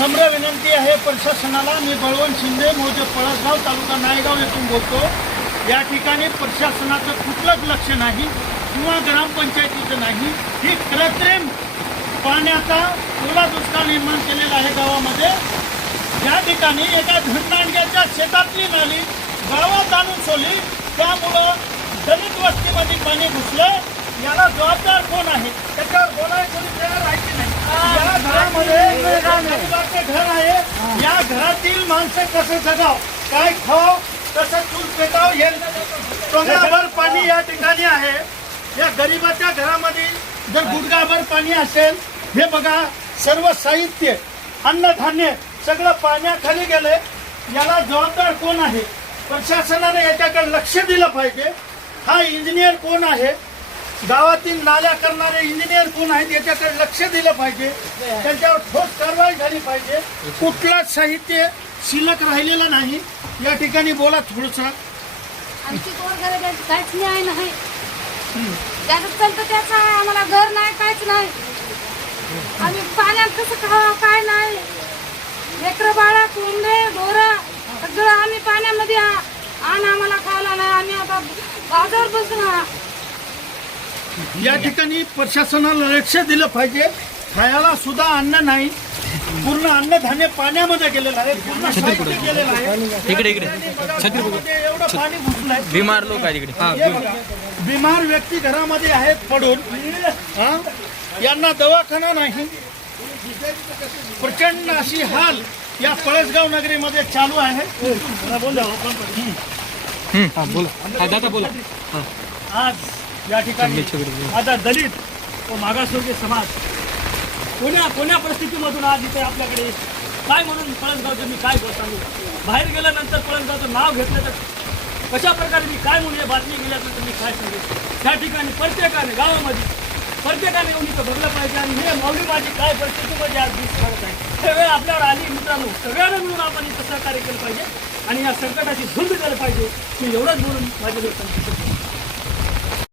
नम्र विनंती आहे प्रशासनाला. मी बळवंत शिंदे मोजे पळसगाव तालुका नायगाव येथून बोलतो. या ठिकाणी प्रशासनाचं कुठलंच लक्ष नाही किंवा ग्रामपंचायतीचं नाही. ही कृत्रिम पाण्याचा ओला दुष्काळ निर्माण केलेला आहे गावामध्ये. या ठिकाणी एका धनदांड्याच्या शेतातली नाली गावात आणून सोडली. त्यामुळं दलित वस्तीमध्ये पाणी घुसलं. याला जबाबदार कोण आहे? त्याच्यावर बोलायचं कोणी तयार आहे की नाही या घरामध्ये गरिबाचं घर आहे. या घरातील माणसं कसं जगाव? काय खाव? कसं चूल पेटाव हे तोंडाभर पाणी या ठिकाणी आहे. या गरिबाच्या घरामध्ये जर गुडघाभर पाणी असेल हे बघा सर्व साहित्य अन्नधान्य सगळं पाण्याखाली गेले याला जबाबदार कोण आहे? प्रशासनाने याच्याकडे लक्ष दिलं पाहिजे. हा इंजिनियर कोण आहे? गावातील नाल्या करणारे इंजिनियर कोण आहेत याच्याकडे लक्ष दिलं पाहिजे. त्यांच्यावर ठोस कारवाई झाली पाहिजे. कुठलाच साहित्य शिल्लक राहिलेलं नाही या ठिकाणी बोला थोडसा. आमची गोर काहीच न्याय नाही. त्याचं चालतं त्याचं आहे आम्हाला घर नाही काहीच नाही. आम्ही पाण्यात कसं खावा काय नाही. लेकरं बाळा कोंबडे ढोरं सगळं आम्ही पाण्यामध्ये आ- आणि आम्हाला खायला नाही. आम्ही आता बाजार बसून आ- या ठिकाणी प्रशासनाला लक्ष दिलं पाहिजे. खायला सुद्धा अन्न नाही. पूर्ण अन्नधान्य पाण्यामध्ये गेलेलं आहे. पूर्ण साहित्य गेलेलं आहे. इकडे इकडे. एवढं पाणी घुसलंय. बिमार लोक आहेत इकडे. हा हे बघा, बिमार व्यक्ती घरामध्ये आहेत पडून. हा? यांना दवाखाना नाही. प्रचंड अशी हाल या पळसगाव नगरीमध्ये चालू आहे. हा बोला. बोला. हा आज या ठिकाणी आता दलित व मागासवर्गीय समाज कोण्या कोण्या परिस्थितीमधून आज इथे आपल्याकडे काय म्हणून पळसगावचं मी काय सांगू बाहेर गेल्यानंतर पळसगावचं नाव घेतलं तर कशा प्रकारे मी काय म्हणून बातमी गेल्यानंतर मी काय सांगू? त्या ठिकाणी प्रत्येकाने गावामध्ये प्रत्येकाने येऊन इथं बघलं पाहिजे आणि हे माऊली माझी काय परिस्थितीमध्ये आज दिस करत आहे? सगळे आपल्यावर आली मित्रांनो सगळ्यांना मिळून आपण इथं सहकार्य केलं पाहिजे आणि या संकटाची झुंज केलं पाहिजे. मी एवढंच बोलून माझे लोक